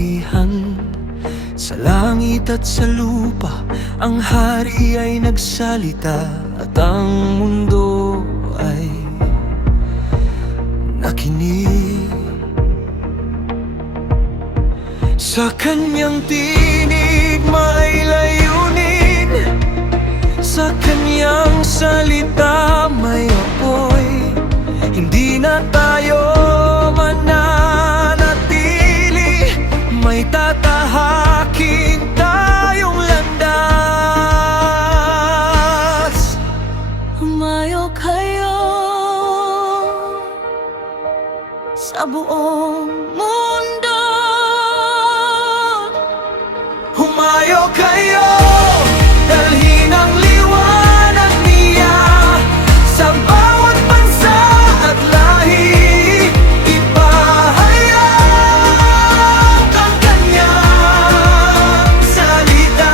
kapangyarihan. Sa langit at sa lupa, ang hari ay nagsalita, at ang mundo ay nakinig. Sa kanyang tinig may layunin, sa kanyang salita may apoy. Hindi na tayo mananatili, may tatahakin tayong landas. Humayo kayo sa buong mundo, humayo kayo, dalhin ang liwanag niya sa bawat bansa at lahi. Ipahayag ang kanyang salita.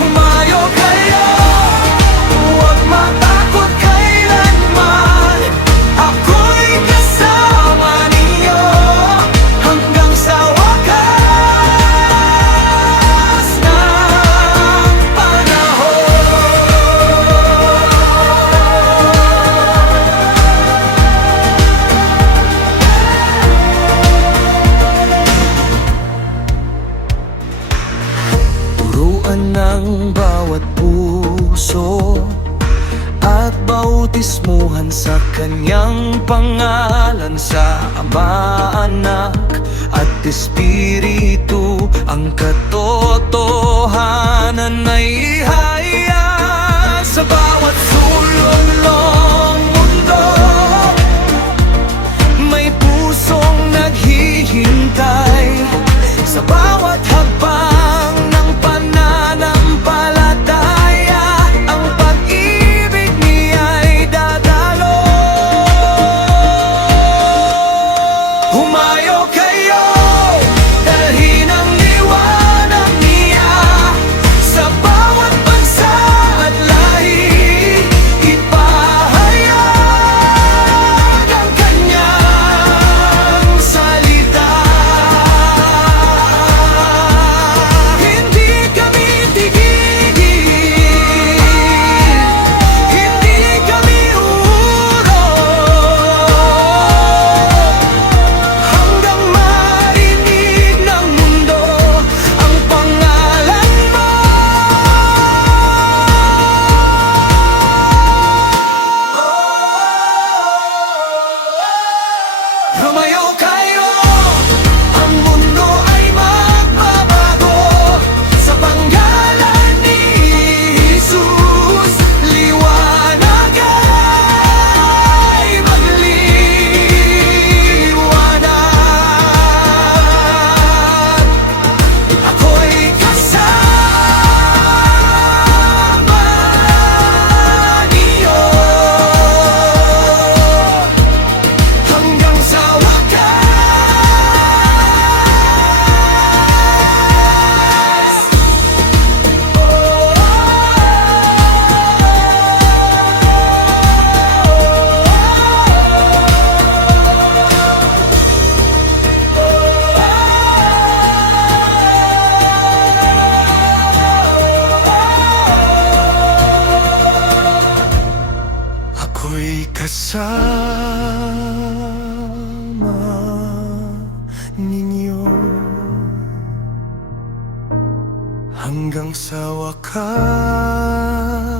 Humayo kayo, huwag matakot kailanman. Ako'y kasama ninyo hanggang sa wakas ng panahon. Turuan ng bawat puso at bautismuhan sa kanyang pangalan, sa Ama, Anak at Espiritu. Ang katotohanan ay ihayag sa bawat sulok ng mundo. May pusong naghihintay sa bawat hakbang ng pananampalataya. Ang pag-ibig niya'y dadalo. Humayo kayo, dalhin ang liwanag niya sa bawat bansa at lahi. Ipahayag ang kanyang salita. Hindi kami tigigil, hindi kami uurong, hanggang marinig ng mundo ang pangalan mo. Humayo kayo, ang mundo ay magbabago sa pangalan ni Jesus. Liwanag ay magliwanag. Ako'y kasama ninyo hanggang sa wakas. Ako'y kasama ninyo hanggang sa wakas.